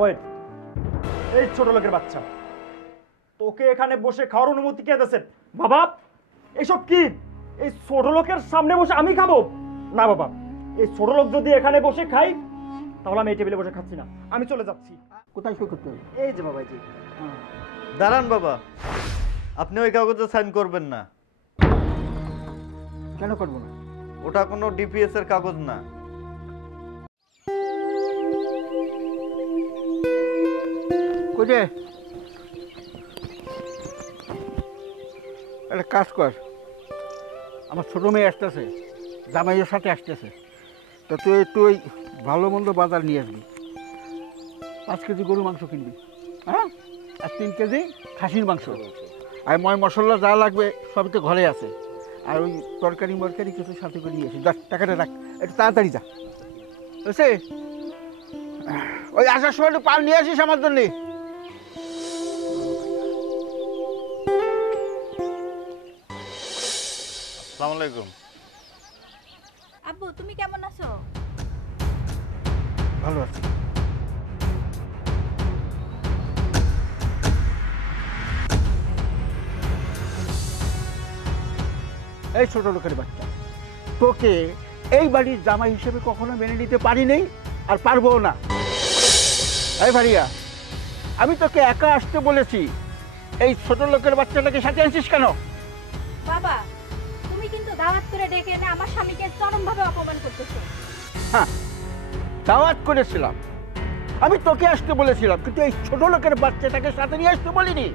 Wait, এই ছোট লোকের বাচ্চা, তোকে এখানে বসে খাওয়ার অনুমতি কে দিয়েছে? বাবা, এসব কি? এই ছোট লোকের সামনে বসে আমি খাবো না বাবা। এই ছোট লোক যদি এখানে বসে খাই তাহলে আমি এই টেবিলে বসে খাচ্ছি না, আমি চলে যাচ্ছি। কোথায় সই করতে হবে? এই যে বাবা, জি। দাঁড়ান বাবা, আপনি ওই কাগজে সাইন করবেন না। কেন করবো না? ওটা কোনো ডিপিএস এর কাগজ না। কোজে একটা কাজ কর, আমার ছোট মেয়ে আসতেছে, জামাইয়ের সাথে আসতেছে, তো তুই একটু ওই ভালো মন্দ বাজার নিয়ে আসবি। 5 কেজি গরু মাংস কিনবি, হ্যাঁ, আর 3 কেজি খাসির মাংস, আর ময় মশলা যা লাগবে সবই তো ঘরে আছে। আর ওই তরকারি মরকারি কিছু সাথে করে নিয়ে আসি। দেখ, টাকাটা রাখ, একটু তাড়াতাড়ি যা, বুঝছে? ওই আসার সময় একটু পাল নিয়ে আসিস আমার জন্যে। আসসালামু আলাইকুম। আব্বু, তুমি কেমন আছো? ভালো আছি। এই ছোট লোকের বাচ্চা, তোকে এই বাড়ির জামাই হিসেবে কখনো মেনে নিতে পারি নেই, আর পারবো না। এই ভারিয়া, আমি তোকে একা আসতে বলেছি, এই ছোট লোকের বাচ্চাটাকে সাথে আনছিস কেন? বাবা, তুমি কিন্তু দাওয়াত করে ডেকে এনে আমার স্বামীকে চরমভাবে অপমান করতেছো। হ্যাঁ, দাওয়াত করেছিলাম, আমি তোকে আসতে বলেছিলাম, কিন্তু এই ছোট লোকের বাচ্চাটাকে সাথে নিয়ে আসতে বলিনি।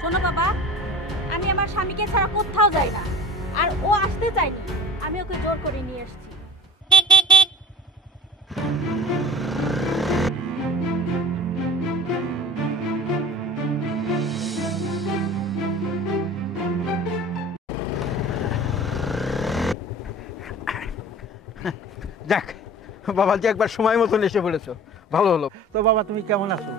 শোনো বাবা, আমি আমার স্বামীকে ছাড়া কোথাও যাই না, আর ও আসতে চাইনি, আমি ওকে জোর করে নিয়ে আসছি। যাক বাবা, যে একবার সময় মতন এসে বলেছো, ভালো হলো। তো বাবা, তুমি কেমন আছো?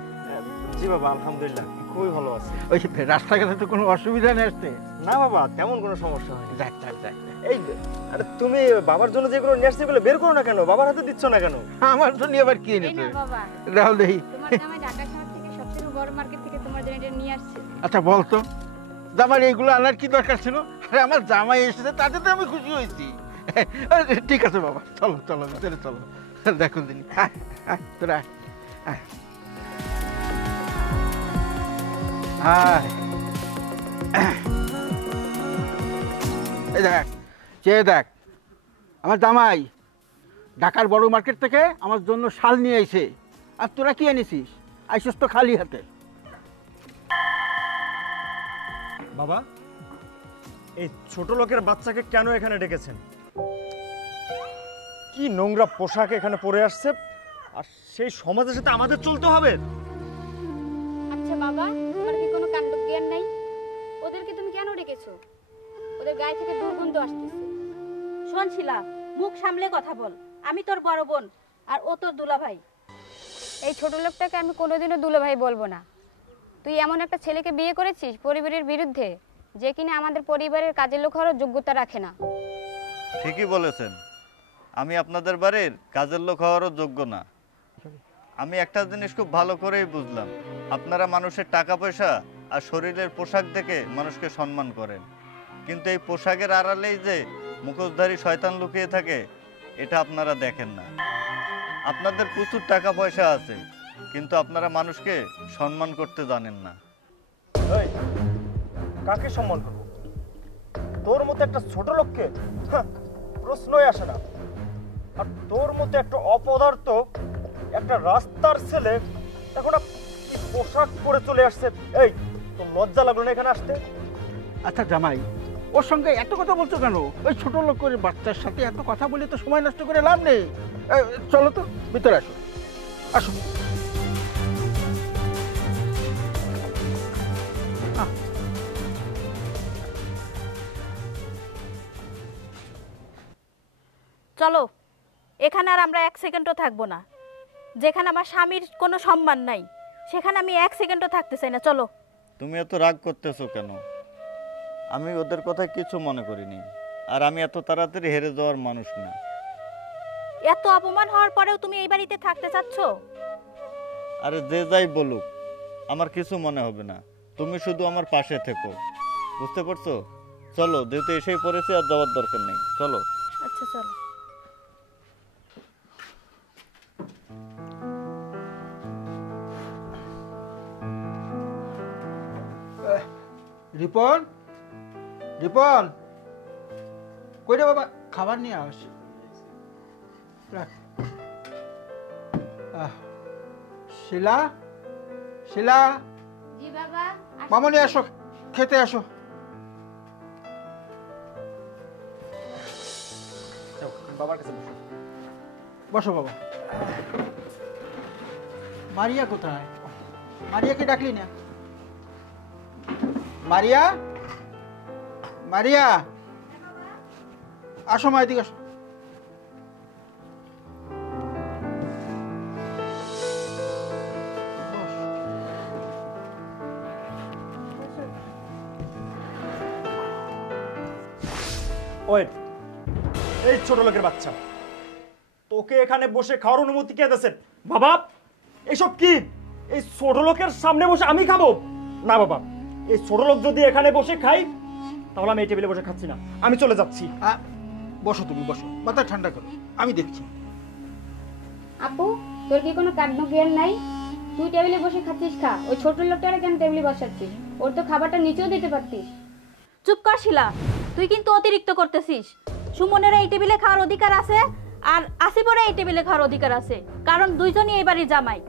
জি বাবা, আলহামদুলিল্লাহ খুবই ভালো আছি। ওই রাস্তাঘাটে তো কোনো অসুবিধা নেই আসতে? না বাবা, তেমন কোনো সমস্যা হয়নি। যাক যাক যাক। এই আরে তুমি বাবার জন্য যেগুলো নিয়ে আসছো এগুলো বের করো না কেন? বাবার হাতে দিচ্ছ না কেন? আমার জন্য আবার কি এই এনেছে? না বাবা, রাহুল দেহি। তোমার জামাই ঢাকা শহর থেকে সবচেয়ে বড় মার্কেট থেকে তোমার জন্য এটা নিয়ে আসছে। আচ্ছা বলতো, জামাই এইগুলো আনার কি দরকার ছিল? আরে আমার জামাই এসেছে, তাতে তো আমি খুশি হয়েছি। ঠিক আছে বাবা, চলো চলো ভিতরে চলো, দেখো দিন। তোরা আয়। আয়। এই দেখ, চেয়ে দেখ, আমার জামাই ঢাকার বড় মার্কেট থেকে আমার জন্য শাল নিয়ে আইছে, আর তোরা কি এনেছিস? আইসিস তো খালি হাতে। বাবা, এই ছোট লোকের বাচ্চাকে কেন এখানে ডেকেছেন? কি নোংরা পোশাক এখানে পরে আসছে, আর সেই সমাজের সাথে আমাদের চলতে হবে? আচ্ছা বাবা, তোমার কি কোনো কাণ্ড জ্ঞান নাই? ওদেরকে তুমি কেন ডেকেছো? ওদের গায়ে থেকে দুর্গন্ধ আসতেছে। শোন শিলা, মুখ সামলে কথা বল, আমি তোর বড় বোন আর ও তোর দুলাভাই। এই ছোট লোকটাকে আমি কোনোদিনও দুলাভাই বলবো না। তুই এমন একটা ছেলেকে বিয়ে করেছিস পরিবারের বিরুদ্ধে, যে কিনা আমাদের পরিবারের কাজের লোক হওয়ার যোগ্যতা রাখে না। ঠিকই বলেছেন, আমি আপনাদের বাড়ির কাজের লোক হওয়ারও যোগ্য না। আমি একটা জিনিস খুব ভালো করেই বুঝলাম, আপনারা মানুষের টাকা পয়সা আর শরীরের পোশাক দেখে মানুষকে সম্মান করেন, কিন্তু এই পোশাকের আড়ালেই যে মুখোশধারী শয়তান লুকিয়ে থাকে এটা আপনারা দেখেন না। আপনাদের প্রচুর টাকা পয়সা আছে, কিন্তু আপনারা মানুষকে সম্মান করতে জানেন না। এই, কাকে সম্মান করবো? তোর মতো একটা ছোট লোককে? প্রশ্নই আসে না। আর তোর মতো একটা অপদার্থ, একটা রাস্তার ছেলে এখন কি পোশাক পরে চলে আসছে। এই, তোর লজ্জা লাগলো না এখানে আসতে? আচ্ছা জামাই, ওর সঙ্গে এত কথা বলছো কেন? ওই ছোট লোকের বাচ্চার সাথে এত কথা বলে তো সময় নষ্ট করে লাভ নেই। চলো তো ভিতরে আসো, আসো। চলো, এখানে আর আমরা 1 সেকেন্ডও থাকবো না। যেখানে আমার স্বামীর কোনো সম্মান নাই সেখানে আমি 1 সেকেন্ডও থাকতে চাই না। চলো। তুমি এত রাগ করতেছো কেন? আমি ওদের কথা কিছু মনে করিনি, আর আমি এত তাড়াতাড়ি হেরে যাওয়ার মানুষ না। এত অপমান হওয়ার পরেও তুমি এই বাড়িতে থাকতে চাচ্ছ? আরে যে যাই বলুক আমার কিছু মনে হবে না, তুমি শুধু আমার পাশে থেকো, বুঝতে পারছো? চলো, যেহেতু এসেই পড়েছি আর যাওয়ার দরকার নেই, চলো। আচ্ছা চলো। রিপন, রিপন, কই রে বাবা, খাবার নিয়ে আস। রাখ। শিলা, শিলা, জি বাবা। মামনি আসো, খেতে আসো। যাও, বাবার কাছে বসো। বসো বাবা। মারিয়া কোথায়? মারিয়াকে ডাকলি না? মারিয়া, মারিয়া, আসো মা, এদিকে আসো। ওয়েট, এই ছোট লোকের বাচ্চা, তোকে এখানে বসে খাওয়ার অনুমতি কে দিয়েছে? বাবা, এসব কি? এই ছোট লোকের সামনে বসে আমি খাবো না বাবা। এই ছোট লোক যদি এখানে বসে খাই তাহলে আমি এই টেবিলে বসে খাচ্ছি না, আমি চলে যাচ্ছি। বসো, তুমি বসো, মাথা ঠান্ডা করো, আমি দেখছি। আপু, তোর কি কোনো কাণ্ড জ্ঞান নাই? তুই টেবিলে বসে খাচ্ছিস, খা। ওই ছোট লোকটারে কেন টেবিলে বসাচ্ছিস? ওর তো খাবারটা নিচেও দিতে পারতিস। চুপ কর শিলা, তুই কিন্তু অতিরিক্ত করতেছিস। সুমনের এই টেবিলে খাওয়ার অধিকার আছে, আর আসিফের এই টেবিলে খাওয়ার অধিকার আছে, কারণ দুইজনই এই বাড়ির জামাই।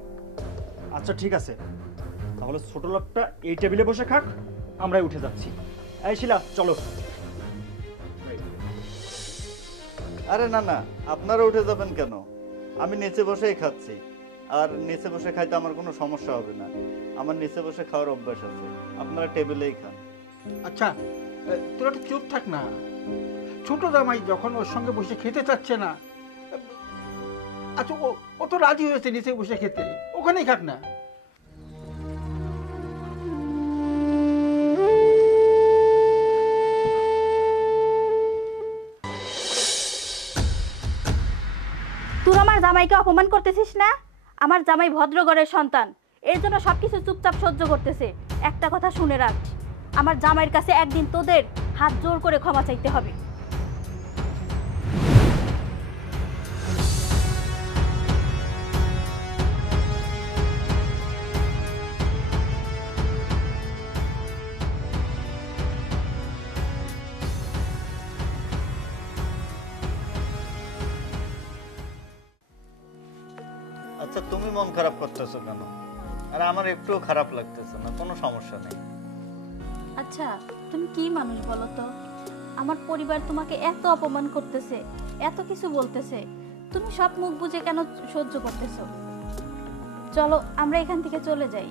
আচ্ছা ঠিক আছে, তাহলে ছোট লোকটা এই টেবিলে বসে খাক, আমরাই উঠে যাচ্ছি। এই শিলা, চলো। আরে না না, আপনারা উঠে যাবেন কেন? আমি নিচে বসেই খাচ্ছি, আর নিচে বসে খাইতে আমার কোনো সমস্যা হবে না। আমার নিচে বসে খাওয়ার অভ্যাস আছে, আপনারা টেবিলেই খান। আচ্ছা, তোরা একটু চুপ থাক না। ছোট জামাই যখন ওর সঙ্গে বসে খেতে চাচ্ছে না, আচ্ছা ও তো রাজি হয়েছে নিচে বসে খেতে, ওখানেই খাক না। তুই আমার জামাইকে অপমান করতেছিস না? আমার জামাই ভদ্রঘরের সন্তান, এর জন্য সবকিছু চুপচাপ সহ্য করতেছে। একটা কথা শুনে রাখ, আমার জামাইয়ের কাছে একদিন তোদের হাত জোর করে ক্ষমা চাইতে হবে। আচ্ছা, তুমি মন খারাপ করতেছো কেন? আর আমার একটুও খারাপ লাগতেছে না, কোনো সমস্যা নেই। আচ্ছা, তুমি কি মানুষ বলো তো? আমার পরিবার তোমাকে এত অপমান করতেছে, এত কিছু বলতেছে, তুমি সব মুখ বুজে কেন সহ্য করতেছো? চলো আমরা এখান থেকে চলে যাই।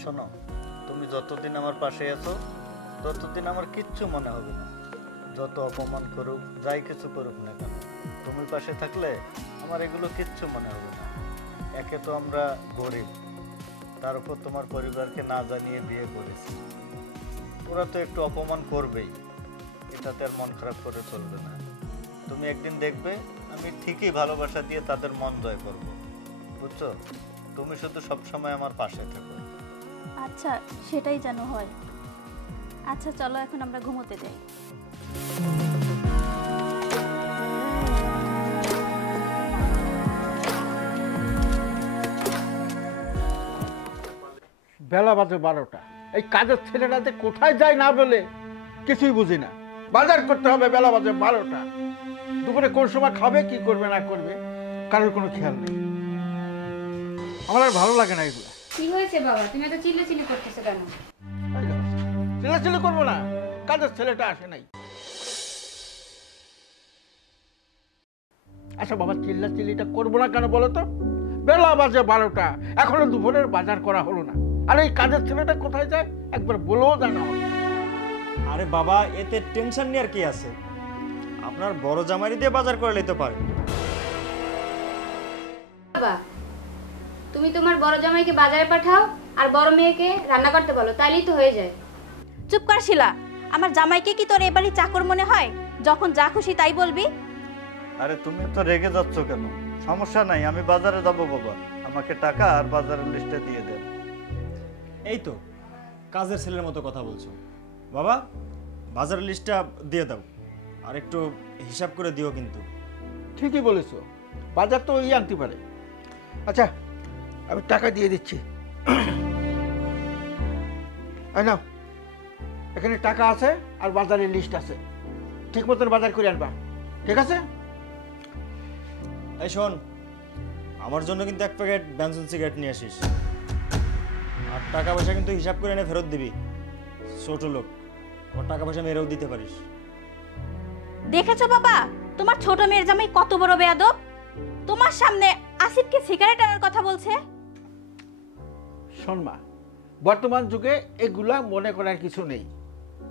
শোনো, তুমি যতদিন আমার পাশে আছো ততদিন আমার কিচ্ছু মনে হবে না। যত অপমান করুক, যাই কিছু করুক না কেন, তুমি পাশে থাকলে আমার এগুলো কিচ্ছু মনে হবে না। একে তো আমরা গরিব, তার উপর তোমার পরিবারকে না জানিয়ে বিয়ে করেছি, ওরা তো একটু অপমান করবেই, এটাতে আর মন খারাপ করে চলবে না। তুমি একদিন দেখবে আমি ঠিকই ভালোবাসা দিয়ে তাদের মন জয় করবো, বুঝছো? তুমি শুধু সবসময় আমার পাশে থেকো। আচ্ছা, সেটাই যেন হয়। আচ্ছা চলো এখন আমরা ঘুমোতে যাই। বেলা বাজে 12টা, এই কাজের ছেলেটাতে কোথায় যায় না বলে কিছুই বুঝি না। বাজার করতে হবে, বেলা বাজে 12টা। দুপুরে কোন সময় খাবে, কি করবে না করবে, কারোর কোনো খেয়াল নেই। আমার আর ভালো লাগে না এগুলো। কি হয়েছে বাবা, তুমি এত চিল্লাচিল্লি করতেছো কেন? চিল্লাচিল্লি করবো না, কাজের ছেলেটা আসে নাই। আচ্ছা বাবা, চিল্লাচিল্লিটা করবো না কেন বলো তো? বেলা বাজে 12টা, এখনো দুপুরের বাজার করা হলো না, আর এই কাজের ছেলেটা কোথায় যায় একবার বলেও জানা হলো না। আরে বাবা, এতে টেনশন নিয়ে আর কি আছে? আপনার বড় জামাই দিয়ে বাজার করে নিতে পারেন। বাবা, তুমি তোমার বড় জামাইকে বাজারে পাঠাও আর বড় মেয়েকে রান্না করতে বলো, তাইলেই তো হয়ে যায়। চুপ কর শিলা, আমার জামাইকে কি তোর এবারই চাকর মনে হয়? যখন যা খুশি তাই বলবি। আরে তুমি তো রেগে যাচ্ছ কেন? সমস্যা নাই, আমি বাজারে যাব বাবা। আমাকে টাকা আর বাজারের লিস্টটা দিয়ে দেন। এই তো কাজের ছেলের মতো কথা বলছো। বাবা, বাজারের লিস্টটা দিয়ে দাও, আর একটু হিসাব করে দিও কিন্তু। ঠিকই বলেছো, বাজার তো ওই আনতে পারে। আচ্ছা, আমি টাকা দিয়ে দিচ্ছি। এই নাও, এখানে টাকা আছে আর বাজারের লিস্ট আছে। ঠিক মতন বাজার করে আনবা, ঠিক আছে? এই শোন, আমার জন্য কিন্তু 1 প্যাকেট ব্যঞ্জন সিগারেট নিয়ে আসিস, আর টাকা পয়সা কিন্তু হিসাব করে এনে ফেরত দিবি। ছোট লোক, ওর টাকা পয়সা মেরেও দিতে পারিস। দেখেছো বাবা, তোমার ছোট মেয়ের জামাই কত বড় বেয়াদব। তোমার সামনে আসিফকে সিগারেট আনার কথা বলছে। শোন মা, বর্তমান যুগে এগুলা মনে করার কিছু নেই।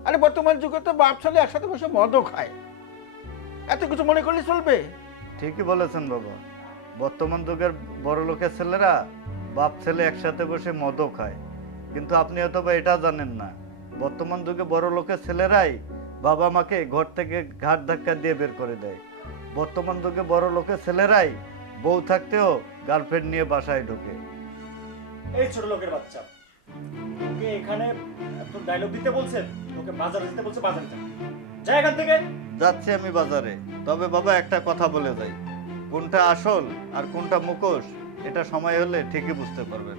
আরে বর্তমান যুগে তো বাপ ছেলে একসাথে বসে মদও খায়, এত কিছু মনে করলে চলবে? ঠিকই বলেছেন বাবা, বর্তমান যুগের বড় লোকের ছেলেরা বাপ ছেলে একসাথে বসে মদও খায়, কিন্তু আপনি হয়তো বা এটা জানেন না, বর্তমান যুগে বড় লোকের ছেলেরাই বাবা মাকে ঘর থেকে ঘাট ধাক্কা দিয়ে বের করে দেয়। বর্তমান যুগে বড় লোকের ছেলেরাই বউ থাকতেও গার্লফ্রেন্ড নিয়ে বাসায় ঢোকে। এই ছোট লোকের বাচ্চা, তোকে এখানে তোর ডায়লগ দিতে বলছে, তোকে বাজারে যেতে বলছে, বাজারে যা, যা এখান থেকে। যাচ্ছি আমি বাজারে, তবে বাবা একটা কথা বলে যাই, কোনটা আসল আর কোনটা মুখোশ এটা সময় হলে ঠিকই বুঝতে পারবেন।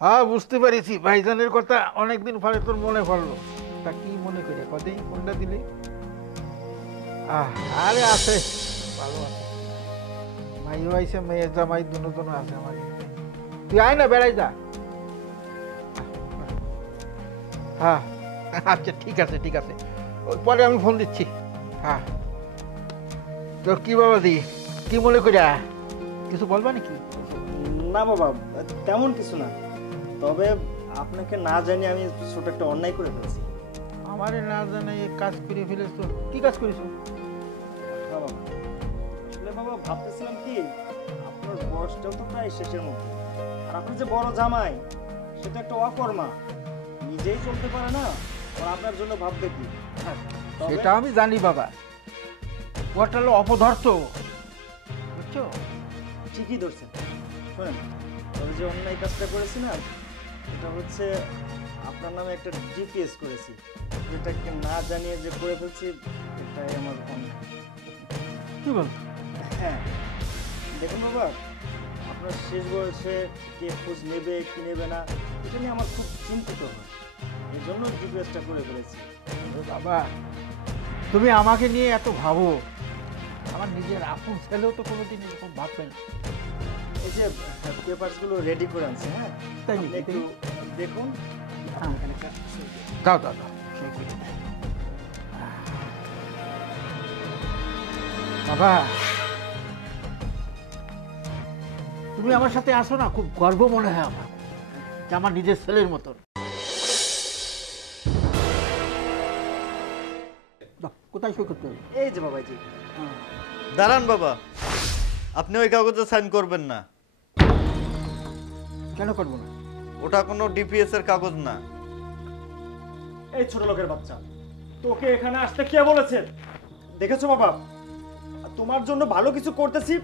হ্যাঁ, বুঝতে পেরেছি। ভাইজানের কথা অনেকদিন পরে তোর মনে পড়লো। তা কি মনে করে কদিন কোনটা দিলি? আরে আছে, ভালো আছে। মাইও আইসে, মেয়ের জামাই দুনো আছে আমার। তুই আয় না, বেড়াই যা। হ্যাঁ আচ্ছা, ঠিক আছে ঠিক আছে, পরে আমি ফোন দিচ্ছি। হ্যাঁ, তো কি বাবা দি, কি মনে করিয়া কিছু বলবা নাকি? না বাবা, তেমন কিছু না, তবে আপনাকে না জানি আমি ছোট একটা অন্যায় করে ফেলেছি। আমারে না জানে কাজ করে ফেলেছ? কি কাজ করেছ? বাবা, আসলে বাবা ভাবতেছিলাম কি, আপনার বয়সটাও তো প্রায় শেষের মধ্যে, আর আপনার যে বড় জামাই সে তো একটা অকর্মা, নিজেই চলতে পারে না, আর আপনার জন্য ভাববে কি? তবে- সেটা আমি জানি বাবা, ওটা হলো অপদার্থ, বুঝছো? ঠিকই ধরছেন। শোনেন, তবে যে অন্যায় কাজটা করেছি না, এটা হচ্ছে আপনার নামে একটা জিপিএস করেছি, যেটাকে না জানিয়ে যে করে ফেলছি, এটাই আমার অন্যায়। কি বল? হ্যাঁ, দেখুন বাবা, আপনার শেষ বয়সে কে খোঁজ নেবে কি নেবে না, এটা নিয়ে আমার খুব চিন্তিত হয়, এই জন্য জিপিএসটা করে ফেলেছি। বাবা, তুমি আমাকে নিয়ে এত ভাবো, আমার নিজের আপন ছেলেও তো কোনোদিন এরকম ভাববে না। এই যে পেপারসগুলো রেডি করে আনছে, হ্যাঁ, তাই আপনি নাকি? একটু দেখুন। হ্যাঁ। এখানে একটা সই দিন। দাও দাও দাও, সই করে দাও। বাবা, তুমি আমার সাথে আসো না, খুব গর্ব মনে হয় আমার, যে আমার নিজের ছেলের মতন। দাও, কোথায় সই করতে হবে? এই যে বাবা, এই যে দাঁড়ান বাবা, আপনি ওই কাগজে সাইন করবেন না, কেন করবো না? ওটা কোনো ডিপিএস এর কাগজ না। এই ছোট লোকের বাচ্চা, তোকে এখানে আসতে কে বলেছে? দেখেছো বাবা, তোমার জন্য ভালো কিছু করতেছি,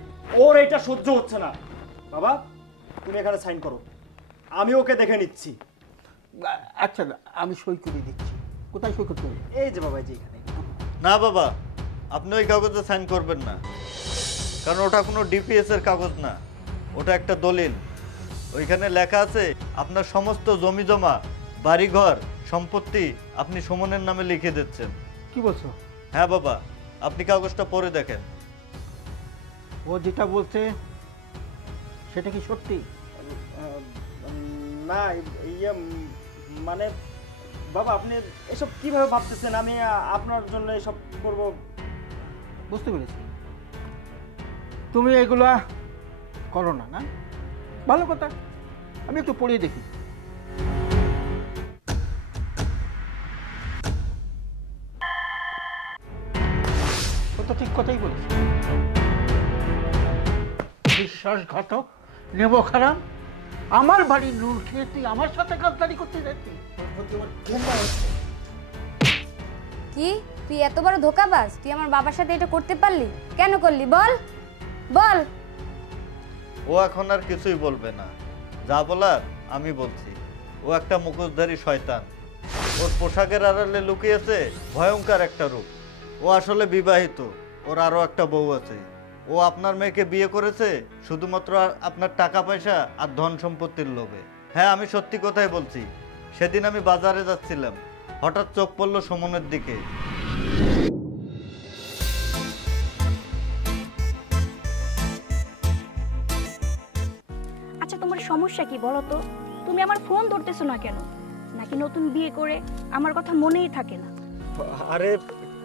ওর এটা সহ্য হচ্ছে না। বাবা, তুমি এখানে সাইন করো, আমি ওকে দেখে নিচ্ছি। আচ্ছা, আমি সই করে দিচ্ছি। কোথায় সই করতে হবে? এই যে বাবা, এই যে এখানে। না বাবা, আপনি ওই কাগজে সাইন করবেন না, কারণ ওটা কোনো ডিপিএস এর কাগজ না, ওটা একটা দলিল। ওইখানে লেখা আছে আপনার সমস্ত জমি জমা, বাড়িঘর, সম্পত্তি আপনি সুমনের নামে লিখে দিচ্ছেন। কি বলছো? হ্যাঁ বাবা, আপনি কাগজটা পড়ে দেখেন। ও যেটা বলছে সেটা কি সত্যি? না, ইয়ে মানে বাবা, আপনি এসব কিভাবে ভাবতেছেন আমি আপনার জন্য এসব করব? বুঝতে পেরেছি, তুমি এগুলা করো না, না? ভালো কথা, আমি একটু পড়িয়ে দেখি। ও তো ঠিক কথাই বলেছে। বিশ্বাসঘাতক, নেব খারাপ, আমার বাড়ির নুন খেয়ে তুই আমার সাথে গাদ্দারি করতে যাচ্ছিস? কি তুই এত বড় ধোঁকাবাজ? তুই আমার বাবার সাথে এটা করতে পারলি? কেন করলি বল বল। ও এখন আর কিছুই বলবে না, যা বলার আমি বলছি। ও একটা মুখোশধারী শয়তান। ওর পোশাকের আড়ালে লুকিয়েছে ভয়ঙ্কর একটা রূপ। ও আসলে বিবাহিত, ওর আরো একটা বউ আছে। ও আপনার মেয়েকে বিয়ে করেছে শুধুমাত্র আপনার টাকা পয়সা আর ধন সম্পত্তির লোভে। হ্যাঁ, আমি সত্যি কথাই বলছি। সেদিন আমি বাজারে যাচ্ছিলাম, হঠাৎ চোখ পড়ল সুমনের দিকে। আচ্ছা তোমার সমস্যা কি বলো তো? তুমি আমার ফোন ধরতেছো না কেন? নাকি নতুন বিয়ে করে আমার কথা মনেই থাকে না? আরে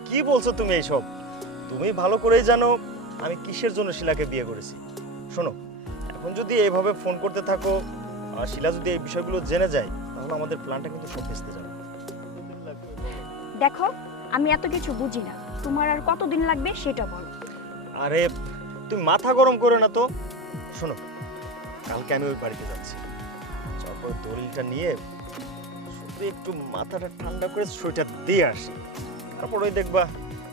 কি বলছো তুমি এইসব? তুমি ভালো করেই জানো আমি কিসের জন্য শিলাকে বিয়ে করেছি। শোনো, এখন যদি এইভাবে ফোন করতে থাকো আর শিলা যদি এই বিষয়গুলো জেনে যায়, তাহলে আমাদের প্ল্যানটা কিন্তু সব ভেস্তে যাবে। দেখো, আমি এত কিছু বুঝি না। তোমার আর কতদিন লাগবে সেটা বলো। আরে তুমি মাথা গরম করো না তো। শোনো, কালকে আমি ওই বাড়িতে যাচ্ছি। তারপর দলিলটা নিয়ে শুধু একটু মাথাটা ঠান্ডা করে সইটা দিয়ে আসি, তারপর ওই দেখবা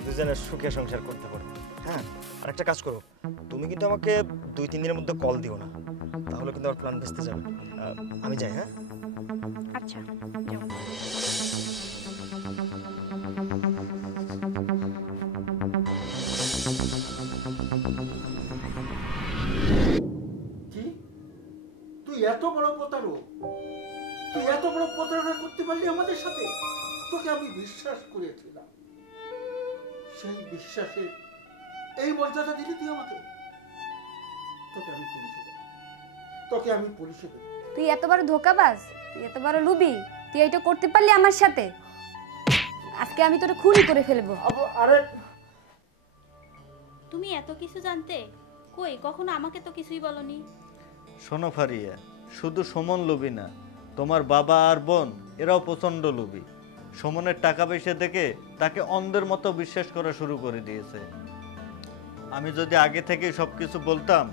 দুজনের সুখে সংসার করতে পারবো। হ্যাঁ, আর একটা কাজ করো, তুমি কিন্তু আমাকে 2-3 দিনের মধ্যে কল দিও না, তাহলে কিন্তু আমার প্ল্যান ভেস্তে যাবে। আমি যাই। হ্যাঁ, আচ্ছা যাও। কি তুই এত বড় প্রতারক? তুই এত বড় প্রতারণা করতে পারলি আমাদের সাথে? তোকে আমি বিশ্বাস করেছিলাম, সেই বিশ্বাসে এই মর্যাদা দিলি তুই আমাকে? তোকে আমি পুলিশে দেব। তুই এত বড় ধোঁকাবাজ, তুই এত বড় লুবি, তুই এটা করতে পারলি আমার সাথে? আজকে আমি তোরে খুনি করে ফেলবো। আরে তুমি এত কিছু জানতে? কই, কখনো আমাকে তো কিছুই বলনি। শোনো ফারিয়া, শুধু সুমন লোভী না, তোমার বাবা আর বোন এরাও প্রচণ্ড লোভী। সুমনের টাকা পয়সা দেখে তাকে অন্ধের মতো বিশ্বাস করা শুরু করে দিয়েছে। আমি যদি আগে থেকে সবকিছু বলতাম,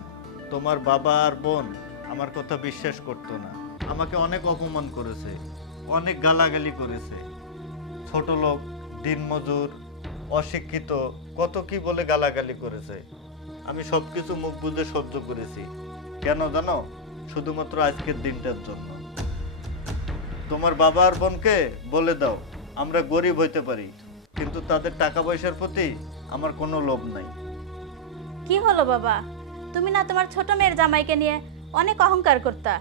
তোমার বাবা আর বোন আমার কথা বিশ্বাস করতো না। আমাকে অনেক অপমান করেছে, অনেক গালাগালি করেছে। ছোট লোক, দিনমজুর, অশিক্ষিত, কত কি বলে গালাগালি করেছে। আমি সবকিছু মুখ বুজে সহ্য করেছি। কেন জানো? শুধুমাত্র আজকের দিনটার জন্য। তোমার বাবা আর বোনকে বলে দাও আমরা গরিব হইতে পারি, কিন্তু তাদের টাকা পয়সার প্রতি আমার কোনো লোভ নাই। কি হলো বাবা? তুমি না তোমার ছোট মেয়ের জামাইকে নিয়ে অনেক অহংকার করতা,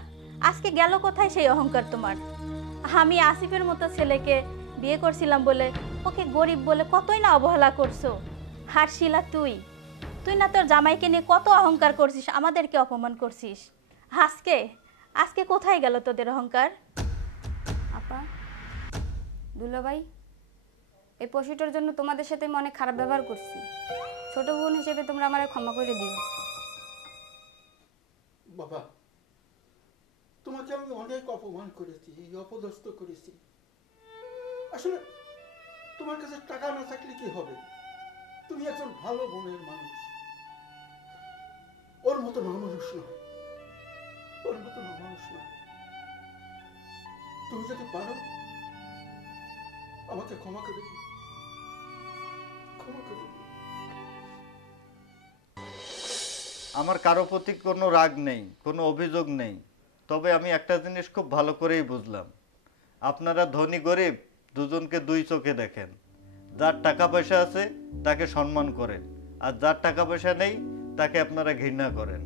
আজকে গেল কোথায় সেই অহংকার তোমার? আমি আসিফের মতো ছেলেকে বিয়ে করছিলাম বলে ওকে গরিব বলে কতই না অবহেলা করছো। আর শিলা, তুই না তোর জামাইকে নিয়ে কত অহংকার করছিস, আমাদেরকে অপমান করছিস। আজকে কোথায় গেল তোদের অহংকার? আপা, দুলাভাই, এই পশুটার জন্য তোমাদের সাথে আমি অনেক খারাপ ব্যবহার করছি। ছোট বোন হিসেবে তোমরা আমার ক্ষমা করে দিও। বাবা, তোমাকে আমি অনেক অপমান করেছি, অপদস্থ করেছি। আসলে তোমার কাছে টাকা না থাকলে কি হবে? তুমি একজন ভালো বোনের মানুষ। ওর মতো মানুষ নয়, ওর মতো মানুষ নয়। তুমি যদি পারো আমাকে ক্ষমা করে দিও, ক্ষমা করে দিও। আমার কারো প্রতি কোনো রাগ নেই, কোনো অভিযোগ নেই। তবে আমি একটা জিনিস খুব ভালো করেই বুঝলাম, আপনারা ধনী গরিব দুজনকে দুই চোখে দেখেন। যার টাকা পয়সা আছে তাকে সম্মান করেন, আর যার টাকা পয়সা নেই তাকে আপনারা ঘৃণা করেন।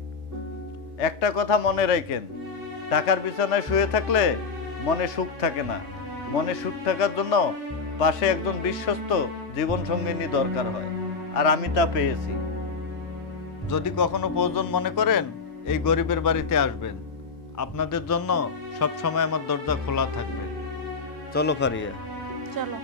একটা কথা মনে রাখেন, টাকার বিছানায় শুয়ে থাকলে মনে সুখ থাকে না। মনে সুখ থাকার জন্য পাশে একজন বিশ্বস্ত জীবন সঙ্গিনী দরকার হয়, আর আমি তা পেয়েছি। যদি কখনো প্রয়োজন মনে করেন, এই গরিবের বাড়িতে আসবেন। আপনাদের জন্য সব সময় আমার দরজা খোলা থাকবে। চলো ফারিয়া। চলো।